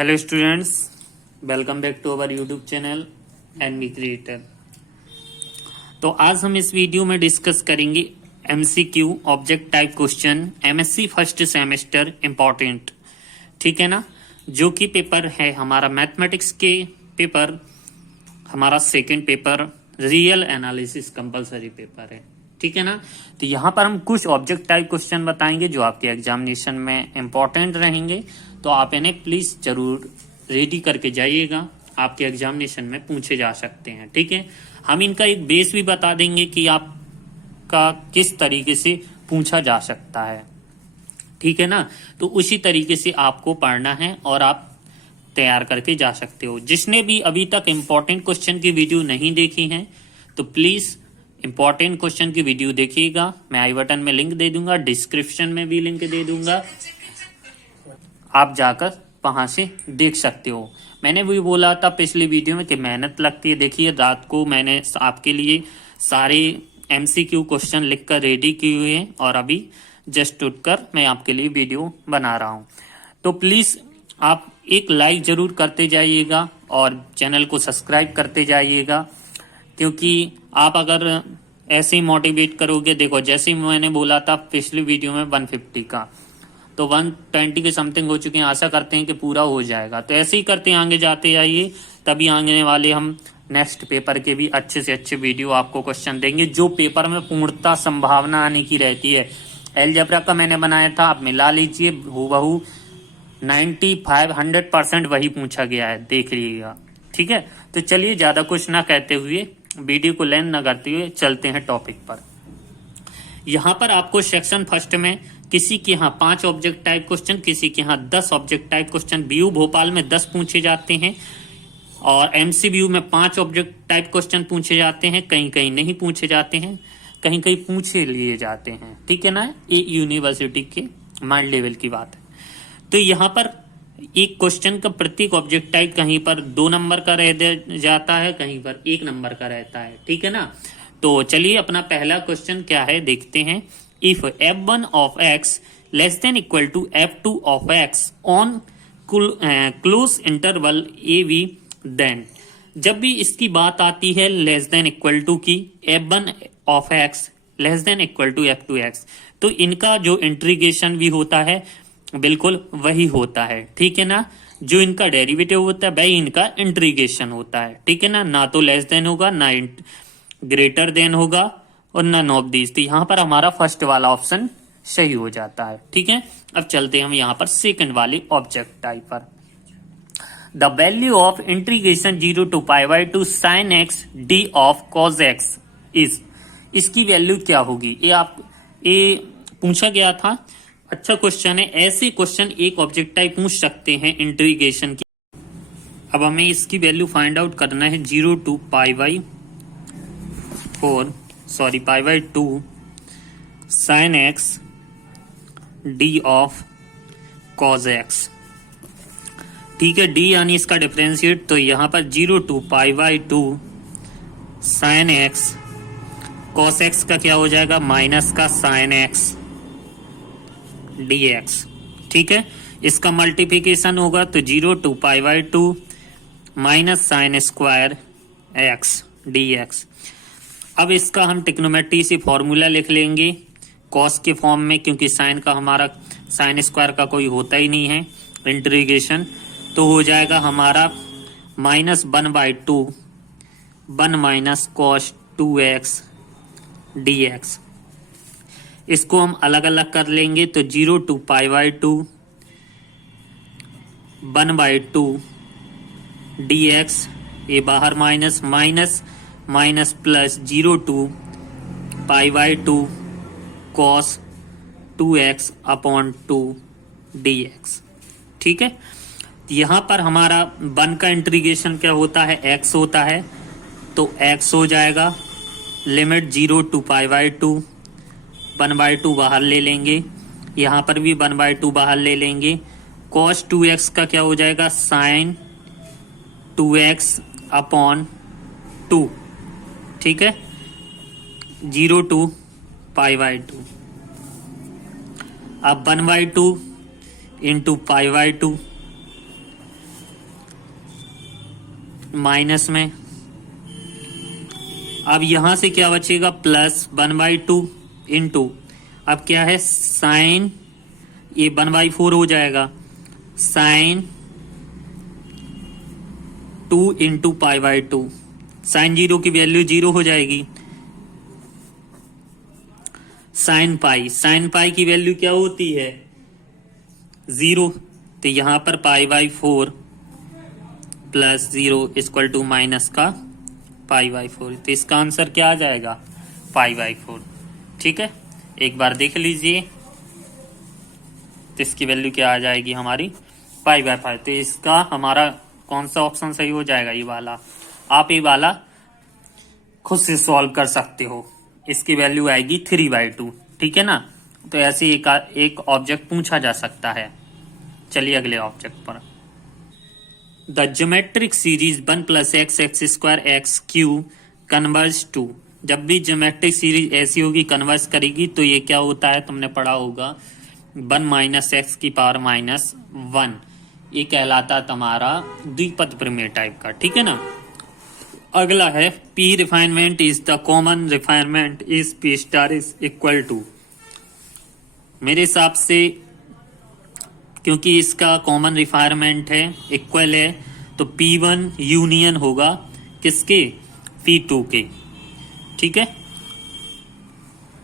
Hello students, welcome back to our YouTube channel NB creator. तो आज हम इस वीडियो में डिस्कस करेंगे MCQ object type question MSc first semester important, ठीक है ना। जो कि पेपर है हमारा मैथमेटिक्स के पेपर, हमारा second paper real analysis compulsory paper है, ठीक है ना। तो यहाँ पर हम कुछ ऑब्जेक्ट टाइप क्वेश्चन बताएंगे जो आपके एग्जामिनेशन में इम्पोर्टेंट रहेंगे। तो आप इन्हें प्लीज जरूर रेडी करके जाइएगा, आपके एग्जामिनेशन में पूछे जा सकते हैं, ठीक है। हम इनका एक बेस भी बता देंगे कि आपका किस तरीके से पूछा जा सकता है, ठीक है ना। तो उसी तरीके से आपको पढ़ना है और आप तैयार करके जा सकते हो। जिसने भी अभी तक इम्पोर्टेंट क्वेश्चन की वीडियो नहीं देखी है तो प्लीज इंपॉर्टेंट क्वेश्चन की वीडियो देखिएगा। मैं आई बटन में लिंक दे दूंगा, डिस्क्रिप्शन में भी लिंक दे दूंगा, आप जाकर वहां से देख सकते हो। मैंने भी बोला था पिछली वीडियो में कि मेहनत लगती है। देखिए, रात को मैंने आपके लिए सारे एमसीक्यू क्वेश्चन लिखकर रेडी किए हुए हैं और अभी जस्ट उठकर मैं आपके लिए वीडियो बना रहा हूं। तो प्लीज आप एक लाइक जरूर करते जाइएगा और चैनल को सब्सक्राइब करते जाइएगा, क्योंकि आप अगर ऐसे ही मोटिवेट करोगे, देखो जैसे ही मैंने बोला था पिछली वीडियो में 150 का, तो 120 के समथिंग हो चुके हैं। आशा करते हैं कि पूरा हो जाएगा। तो ऐसे ही करते आगे जाते जाइए, तभी आने वाले हम नेक्स्ट पेपर के भी अच्छे से अच्छे वीडियो आपको क्वेश्चन देंगे जो पेपर में पूर्णतः संभावना आने की रहती है। अलजेब्रा का मैंने बनाया था, आप मिला लीजिए, हूबहू 95-100% वही पूछा गया है, देख लीजिएगा, ठीक है। तो चलिए ज्यादा कुछ ना कहते हुए, वीडियो को लेंथ ना करते हुए चलते हैं टॉपिक पर। यहाँ पर आपको सेक्शन फर्स्ट में किसी के यहाँ 5 ऑब्जेक्ट टाइप क्वेश्चन, किसी के यहाँ 10 ऑब्जेक्ट टाइप क्वेश्चन, बीयू भोपाल में 10 पूछे जाते हैं और एमसीबीयू में 5 ऑब्जेक्ट टाइप क्वेश्चन पूछे जाते हैं। कहीं कहीं नहीं पूछे जाते हैं, कहीं कहीं पूछे लिए जाते हैं, ठीक है ना। ये यूनिवर्सिटी के माइंड लेवल की बात है। तो यहाँ पर एक क्वेश्चन का प्रत्येक ऑब्जेक्ट टाइप कहीं पर 2 नंबर का रह जाता है, कहीं पर 1 नंबर का रहता है, ठीक है ना। तो चलिए अपना पहला क्वेश्चन क्या है देखते हैं। If f1 of x less than equal to f2 of x on close interval ab, then जब भी इसकी बात आती है लेस देन इक्वल टू की, f1 of x less than equal to f2x, तो इनका जो इंटीग्रेशन भी होता है बिल्कुल वही होता है, ठीक है ना। जो इनका डेरिवेटिव होता है वही इनका इंटीग्रेशन होता है, ठीक है ना। ना तो लेस देन होगा, ना ग्रेटर देन होगा और नन ऑफ दीज। तो यहाँ पर हमारा फर्स्ट वाला ऑप्शन सही हो जाता है, ठीक है। अब चलते हैं हम यहाँ पर सेकंड वाले ऑब्जेक्ट टाइप पर। The value of integration 0 to π/2 sin x d of cos x is, इसकी वैल्यू क्या होगी, ये पूछा गया था। अच्छा क्वेश्चन है। ऐसे क्वेश्चन एक ऑब्जेक्ट टाइप पूछ सकते हैं इंटीग्रेशन की। अब हमें इसकी वैल्यू फाइंड आउट करना है 0 to π/2 sin x d of cos x, ठीक है। d यानी इसका डिफरेंशिएट, तो यहाँ पर 0 to π/2 sin x cos x का क्या हो जाएगा, माइनस का sin x dx, ठीक है। इसका मल्टीप्लिकेशन होगा तो 0 to π/2 minus sine square x dx। अब इसका हम ट्रिग्नोमेट्री से फॉर्मूला लिख लेंगे कॉस के फॉर्म में, क्योंकि साइन का हमारा साइन स्क्वायर का कोई होता ही नहीं है इंटीग्रेशन। तो हो जाएगा हमारा -1/2 1 माइनस कॉस 2x dx। इसको हम अलग अलग कर लेंगे तो 0 to π/2 1/2 dx, ये बाहर minus minus minus plus 0 to π/2 cos 2x upon 2 dx, ठीक है। यहाँ पर हमारा 1 का इंटीग्रेशन क्या होता है, x होता है, तो x हो जाएगा लिमिट 0 to π/2 1/2 बाहर ले लेंगे, यहाँ पर भी 1/2 बाहर ले लेंगे। cos 2x का क्या हो जाएगा, sin 2x अपॉन 2, ठीक है, 0 to π/2। अब 1/2 इंटू π/2 माइनस में। अब यहां से क्या बचेगा, प्लस 1/2 इंटू, अब क्या है साइन, ये 1/4 हो जाएगा, साइन 2 इंटू π/2। साइन 0 की वैल्यू 0 हो जाएगी। साइन पाई की वैल्यू क्या होती है 0, तो यहां पर π/4 प्लस 0 इक्वल टू माइनस का π/4, तो इसका आंसर क्या आ जाएगा π/4। ठीक है, एक बार देख लीजिए, तो इसकी वैल्यू क्या आ जाएगी हमारी π/5। तो इसका हमारा कौन सा ऑप्शन सही हो जाएगा, ये वाला। आप ये वाला खुद से सॉल्व कर सकते हो, इसकी वैल्यू आएगी 3/2। ठीक है ना, तो ऐसे एक ऑब्जेक्ट पूछा जा सकता है। चलिए अगले ऑब्जेक्ट पर। The geometric series 1 + x x² x³ converge to. जब भी ज्योमेट्रिक सीरीज ऐसी होगी कन्वर्ज करेगी तो ये क्या होता है, तुमने पढ़ा होगा 1 - x⁻⁻1। ये कहलाता है तुम्हारा द्विपद प्रमेय टाइप का। ठीक है ना। अगला है P refinement is the common refinement is P star is equal to. मेरे हिसाब से क्योंकि इसका कॉमन रिफाइनमेंट है, इक्वल है, तो P1 यूनियन होगा किसके, P2 के। ठीक है।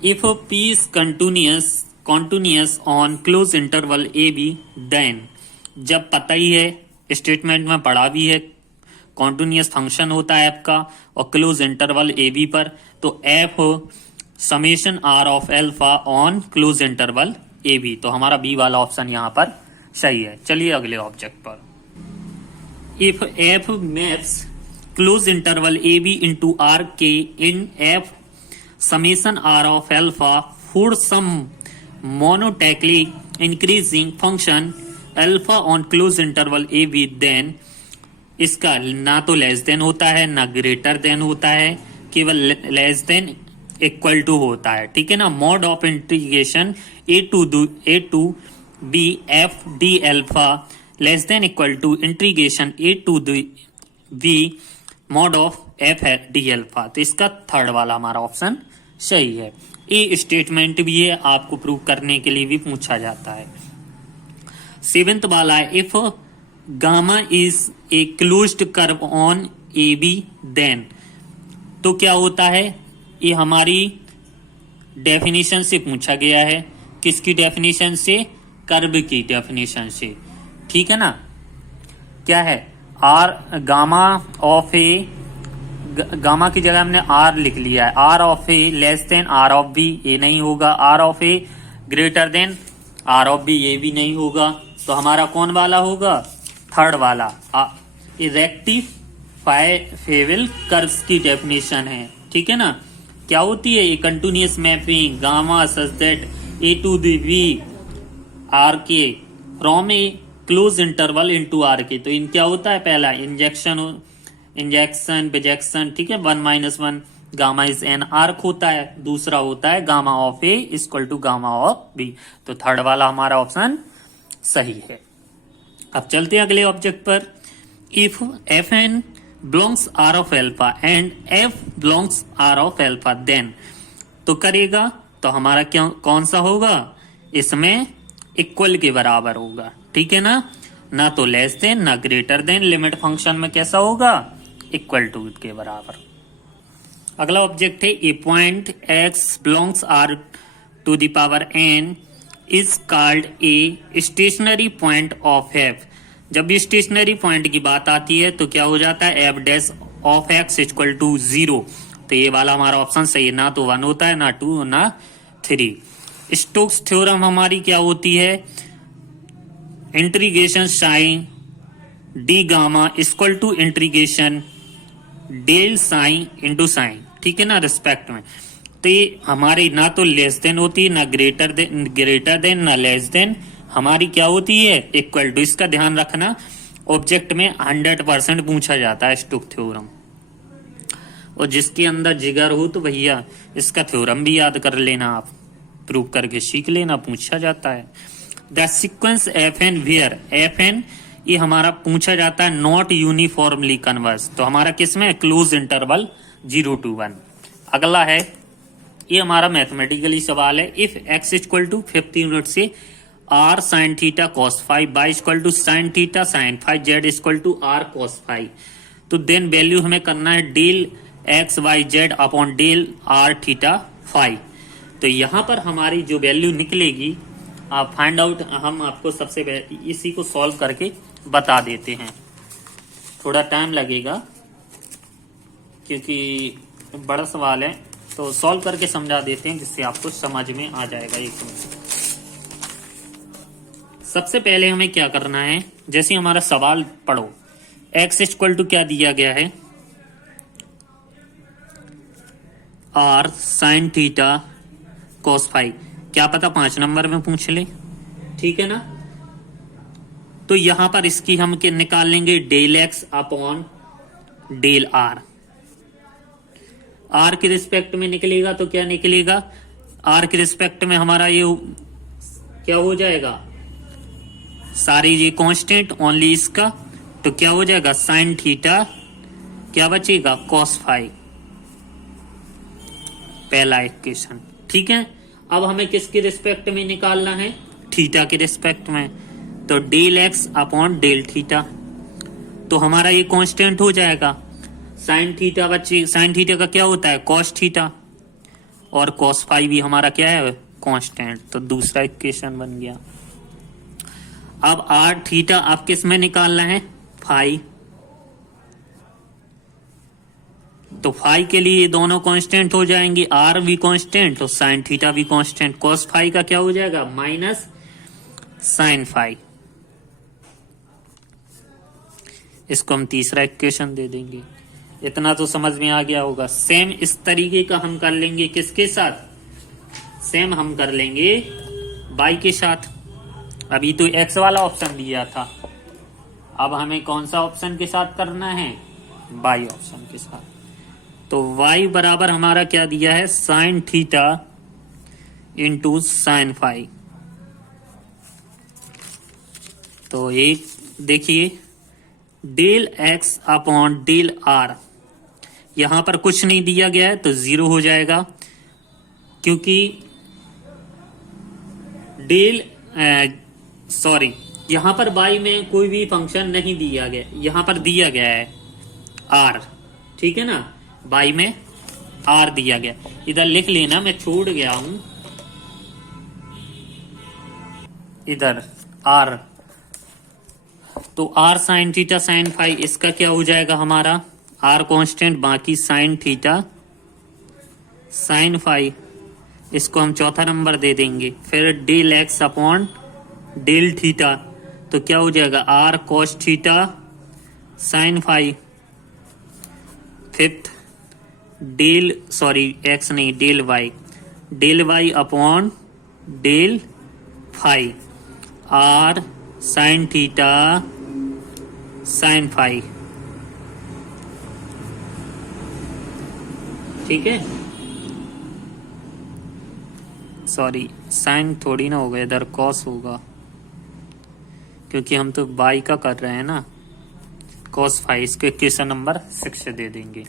If P is continuous on close interval AB then, जब पता ही है स्टेटमेंट में पढ़ा भी है, कॉन्टिन्यूअस फंक्शन होता है आपका और क्लोज इंटरवल AB पर, तो F summation R of alpha on close interval AB। तो हमारा बी वाला ऑप्शन यहाँ पर सही है। चलिए अगले ऑब्जेक्ट पर। If F maps close interval AB into R के इन F summation R of alpha for some monotonically increasing function alpha on close interval AB, then इसका ना तो लेस देन होता है ना ग्रेटर देन होता है, केवल लेस देन इक्वल टू होता है। ठीक है ना। Mod of integration a to b f d alpha less than equal to integration a to b mod of f d alpha. तो इसका थर्ड वाला हमारा ऑप्शन सही है। ये स्टेटमेंट भी है, आपको प्रूव करने के लिए भी पूछा जाता है। सेवेंथ वाला है if gamma is a closed curve on AB then, तो क्या होता है, ये हमारी डेफिनेशन से पूछा गया है। किसकी डेफिनेशन से, कर्व की डेफिनेशन से। ठीक है ना। क्या है, r gamma of a, gamma की जगह हमने आर लिख लिया है, r of a less than r of b, ये नहीं होगा। R of a greater than r of b, ये भी नहीं होगा। तो हमारा कौन वाला होगा, थर्ड वाला। रेक्टिफाइबल कर्व्स की डेफिनेशन है। ठीक है ना। क्या होती है, ये continuous mapping gamma such that a to the b r के from A close interval into r के। तो इन क्या होता है, पहला इंजेक्शन बिजेक्शन। ठीक है। 1 - 1 गामा इज एन आर्क होता है, दूसरा होता है gamma of a equal to gamma of b. तो थर्ड वाला हमारा ऑप्शन सही है। अब चलते हैं अगले ऑब्जेक्ट पर। If f n belongs r of alpha and f belongs r of alpha then, तो करेगा तो हमारा क्या कौन सा होगा, इसमें इक्वल के बराबर होगा। ठीक है ना तो लेस देन ना ग्रेटर देन, लिमिट फंक्शन में कैसा होगा, इक्वल टू के बराबर। अगला ऑब्जेक्ट है a point X belongs R to the power N is called a stationary point of F. जब भी स्टेशनरी पॉइंट की बात आती है तो क्या हो जाता है, f dash of x equal to 0। तो ये वाला हमारा ऑप्शन सही है। ना तो 1 होता है, ना 2 ना 3। स्टोक्स थ्योरम हमारी क्या होती है, integration sine d gamma equal to integration del sine into sine. ठीक है ना, रिस्पेक्ट में। तो ये हमारी ना तो लेस देन होती है, ना ग्रेटर देन ना लेस देन, हमारी क्या होती है, इक्वल टू। इसका ध्यान रखना, ऑब्जेक्ट में 100% पूछा जाता है स्टोक्स थ्योरम। और जिसके अंदर जिगर हो तो भैया इसका थ्योरम भी याद कर लेना, आप प्रूव करके सीख लेना, पूछा जाता है। The sequence f n where f n ये हमारा पूछा जाता है नॉट यूनिफॉर्मली कन्वर्स, तो हमारा किस में क्लोज इंटरवल 0 to 1। अगला है, ये हमारा मैथमेटिकली सवाल है, if x equal to 50 unit से r sine theta cos five, y equal to sine theta sine five, z equal to r cos five, तो देन वैल्यू हमें करना है del x y z upon del r theta five. तो यहाँ पर हमारी जो वैल्यू निकलेगी आप फाइंड आउट, हम आपको सबसे इसी को सॉल्व करके बता देते हैं। थोड़ा टाइम लगेगा क्योंकि बड़ा सवाल है, तो सॉल्व करके समझा देते हैं जिससे आपको समझ में आ जाएगा। एक सबसे पहले हमें क्या करना है, जैसे हमारा सवाल पढ़ो, x इक्वल टू क्या दिया गया है, r sine theta cos five, क्या पता 5 नंबर में पूछ ले, ठीक है ना। तो यहां पर इसकी हम निकाल लेंगे del x upon del r, r के रिस्पेक्ट में निकलेगा तो क्या निकलेगा, आर के रिस्पेक्ट में हमारा ये क्या हो जाएगा, सारी ये कांस्टेंट ओनली इसका, तो क्या हो जाएगा साइन थीटा, क्या बचेगा कॉस फाइव, पहला इक्वेशन, ठीक है। अब हमें किसके रिस्पेक्ट में निकालना है, थीटा के रिस्पेक्ट में, तो del x upon del theta, तो हमारा ये कांस्टेंट हो जाएगा, साइन थीटा बच्चे, साइन थीटा का क्या होता है कॉस थीटा, और कॉस फाइव भी हमारा क्या है कांस्टेंट, तो दूसरा इक्वेशन बन गया। अब आर थीटा आप किस में निकालना है, फाइव, तो फाइव के लिए ये दोनों कांस्टेंट हो जाएंगे, आर भी कांस्टेंट और साइन थीटा भी कांस्टेंट, कॉस फाइव का क्या हो जाएगा माइनस साइन फाइव, इसको हम तीसरा इक्वेशन दे देंगे। इतना तो समझ में आ गया होगा। सेम इस तरीके का हम कर लेंगे किसके साथ, सेम हम कर लेंगे y के साथ। अभी तो x वाला ऑप्शन दिया था, अब हमें कौन सा ऑप्शन के साथ करना है, y ऑप्शन के साथ। तो y बराबर हमारा क्या दिया है, sine theta into sine five, तो एक देखिए del x upon del r, यहां पर कुछ नहीं दिया गया है तो 0 हो जाएगा, क्योंकि डेल सॉरी यहां पर y में कोई भी फंक्शन नहीं दिया गया, यहां पर दिया गया है r, ठीक है ना, y में r दिया गया, इधर लिख लेना, मैं छोड़ गया हूं इधर r, तो r sine theta sine five, इसका क्या हो जाएगा हमारा r कांस्टेंट, बाकी साइन थीटा साइन फाइव, इसको हम चौथा नंबर दे देंगे। फिर del x upon del theta, तो क्या हो जाएगा r cos theta sine five, fifth del sorry x नहीं del y upon del five, r sine theta sine five, ठीक है, सॉरी साइन थोड़ी ना होगा, इधर कॉस होगा, क्योंकि हम तो बाई का कर रहे हैं ना, कॉस फाइव, इसको इक्वेशन नंबर 6 दे देंगे।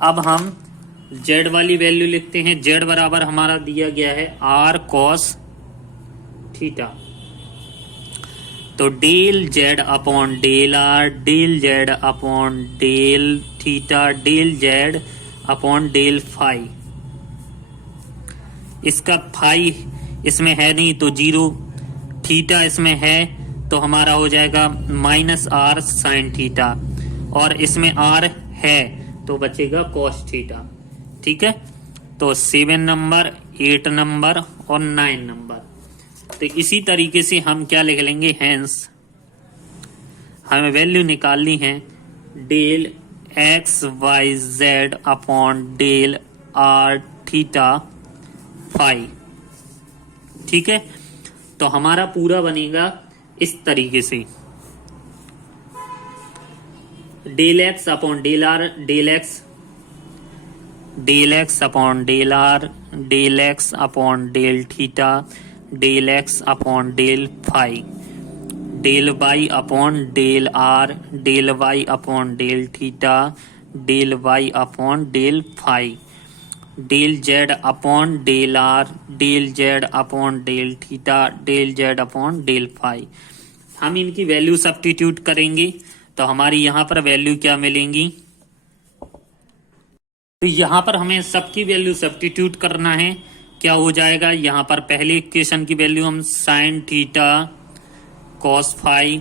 अब हम जेड वाली वैल्यू लिखते हैं, जेड बराबर हमारा दिया गया है आर कॉस थीटा, तो del z upon del r, del z upon del theta, del z upon del five, इसका फाइव इसमें है नहीं तो 0, थीटा इसमें है तो हमारा हो जाएगा माइनस आर साइन थीटा, और इसमें आर है तो बचेगा कॉस थीटा, ठीक है। तो 7 नंबर 8 नंबर और 9 नंबर, तो इसी तरीके से हम क्या लिख लेंगे, हेंस हमें वैल्यू निकालनी है del x y z upon del r theta five, ठीक है। तो हमारा पूरा बनेगा इस तरीके से, del x upon del r, del x upon del r, del x upon del theta, del x upon del five, del y upon del r, del y upon del theta, del y upon del phi, del z upon del r, del z upon del theta, del z upon del phi. हम इनकी value substitute करेंगे तो हमारी यहाँ पर value क्या मिलेंगी। तो यहाँ पर हमें सबकी वैल्यू सब्स्टिट्यूट करना है। क्या हो जाएगा, यहाँ पर पहले इक्वेशन की वैल्यू हम साइन थीटा कॉस फाई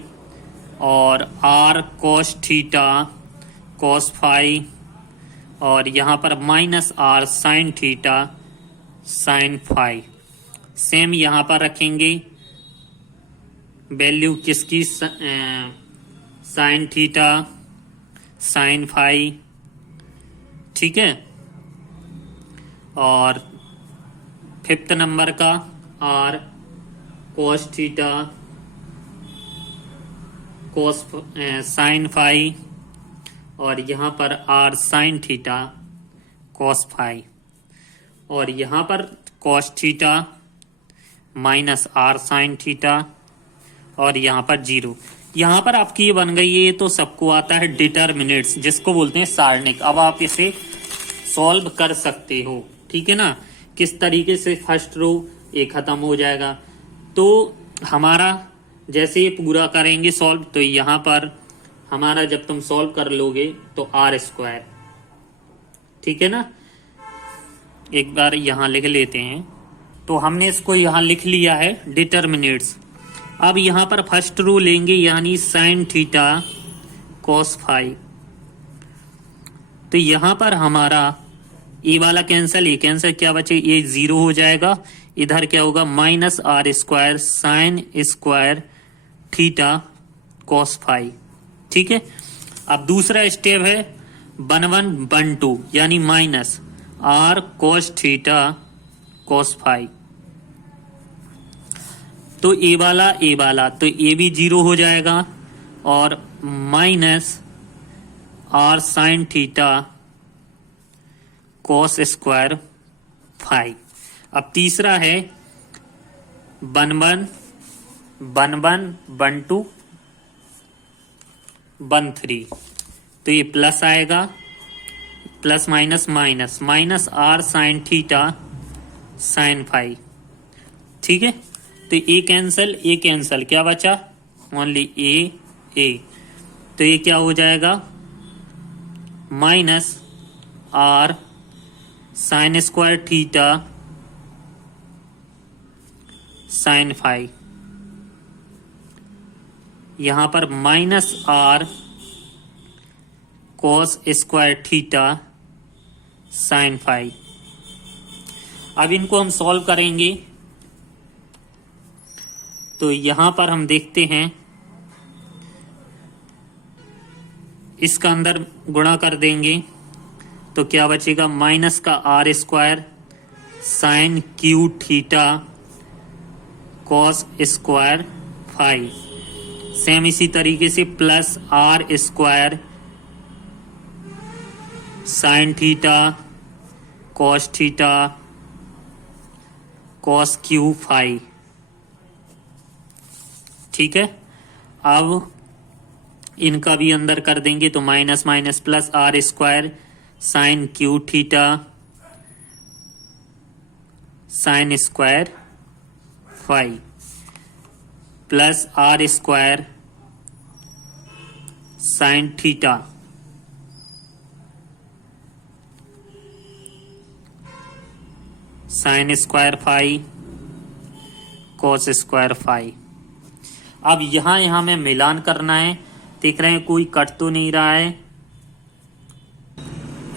और r cos theta cos phi, और यहाँ पर minus r sine theta sine phi. Same यहाँ पर रखेंगे वैल्यू किसकी, साइन थीटा साइन फाई, ठीक है। और फिफ्थ नंबर का r cos theta cos sine phi, और यहाँ पर r sine theta cos phi, और यहाँ पर cos theta minus r sine theta, और यहाँ पर 0। यहाँ पर आपकी ये बन गई है, ये तो सबको आता है डिटर्मिनेट्स, जिसको बोलते हैं सारणिक। अब आप इसे सॉल्व कर सकते हो, ठीक है ना। किस तरीके से, फर्स्ट रो ये खत्म हो जाएगा। तो हमारा जैसे ये पूरा करेंगे सॉल्व, तो यहाँ पर हमारा जब तुम सॉल्व कर लोगे तो आर स्क्वायर, ठीक है ना। एक बार यहाँ लिख लेते हैं। तो हमने इसको यहाँ लिख लिया है डिटर्मिनेट्स। अब यहाँ पर फर्स्ट रो लेंगे, यानी साइन थीटा कॉस फाई। तो यहाँ पर हमारा ए वाला कैंसिल, ये कैंसिल, क्या बचे, ये 0 हो जाएगा। इधर क्या होगा, minus r square sine square theta cos phi, ठीक है। अब दूसरा स्टेप है 1 1 1 2, यानी minus r cos theta cos phi. तो ए वाला तो ए भी 0 हो जाएगा, और minus r sine theta cos square phi. अब तीसरा है 1 1 1 1 1 2 1 3। तो ये प्लस आएगा, plus minus minus, minus r sine theta sine phi, ठीक है। तो ए कैंसल, क्या बचा, ओनली ए। तो ये क्या हो जाएगा, minus r sine square theta sine phi, यहां पर minus r cos square theta sine phi. अब इनको हम सॉल्व करेंगे। तो यहां पर हम देखते हैं, इसका अंदर गुणा कर देंगे तो क्या बचेगा, माइनस का r square sine cube theta cos square phi. Same इसी तरीके से plus are square sine theta cos cube phi, ठीक है। अब इनका भी अंदर कर देंगे तो minus minus plus are square sine cube theta sine square phi, plus are square sine theta sine square phi cos square phi. अब यहां में मिलान करना है। देख रहे हैं कोई कट तो नहीं रहा है,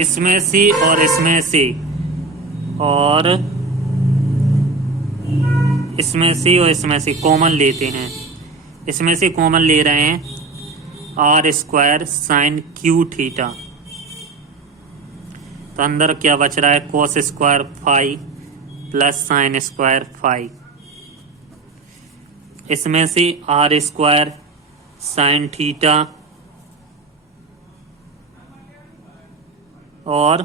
इसमें से और इसमें से, और इसमें से और इसमें से कॉमन लेते हैं। इसमें से कॉमन ले रहे हैं r square sine cube theta, तो अंदर क्या बच रहा है, cos square phi plus sine square phi. इसमें से आर स्क्वायर साइन थीटा और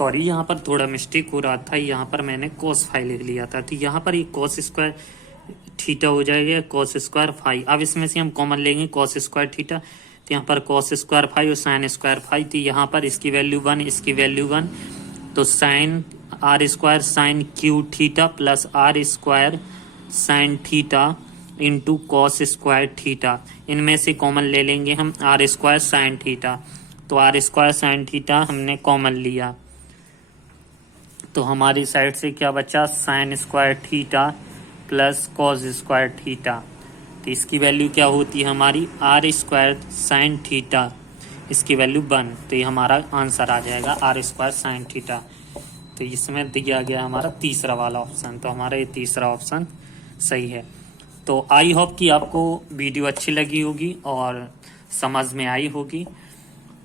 सॉरी, यहाँ पर थोड़ा मिस्टेक हो रहा था, यहाँ पर मैंने cos फाई लिख लिया था, तो यहाँ पर ये cos स्क्वायर थीटा हो जाएगा cos स्क्वायर फाई। अब इसमें से हम कॉमन लेंगे cos स्क्वायर थीटा, तो यहाँ पर cos स्क्वायर फाई और साइन स्क्वायर फाई, तो यहाँ पर इसकी वैल्यू 1, इसकी वैल्यू 1, तो sine R square sine cube theta plus are square sine theta into cos square theta. इनमें से कॉमन ले लेंगे हम आर स्क्वायर साइन थीटा, तो आर स्क्वायर साइन थीटा हमने कॉमन लिया, तो हमारी साइड से क्या बचा, sine square theta plus cos square theta, तो इसकी वैल्यू क्या होती है हमारी, आर स्क्वायर साइन थीटा, इसकी वैल्यू 1, तो ये हमारा आंसर आ जाएगा आर स्क्वायर साइन थीटा। तो इसमें दिया गया हमारा तीसरा वाला ऑप्शन, तो हमारा ये तीसरा ऑप्शन सही है। तो आई होप कि आपको वीडियो अच्छी लगी होगी और समझ में आई होगी।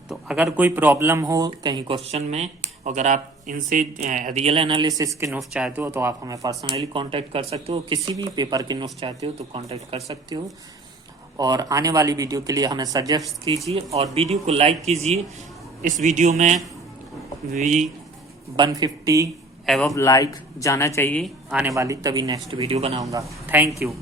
तो अगर कोई प्रॉब्लम हो कहीं क्वेश्चन में, अगर आप इनसे रियल एनालिसिस के नोट्स चाहते हो तो आप हमें पर्सनली कांटेक्ट कर सकते हो, किसी भी पेपर के नोट्स चाहते हो तो कांटेक्ट कर सकते हो। और आने वाली वीडियो के लिए हमें सजेस्ट कीजिए और वीडियो को लाइक कीजिए। इस वीडियो में 150 एवब लाइक जाना चाहिए आने वाली, तभी नेक्स्ट वीडियो बनाऊंगा। Thank you.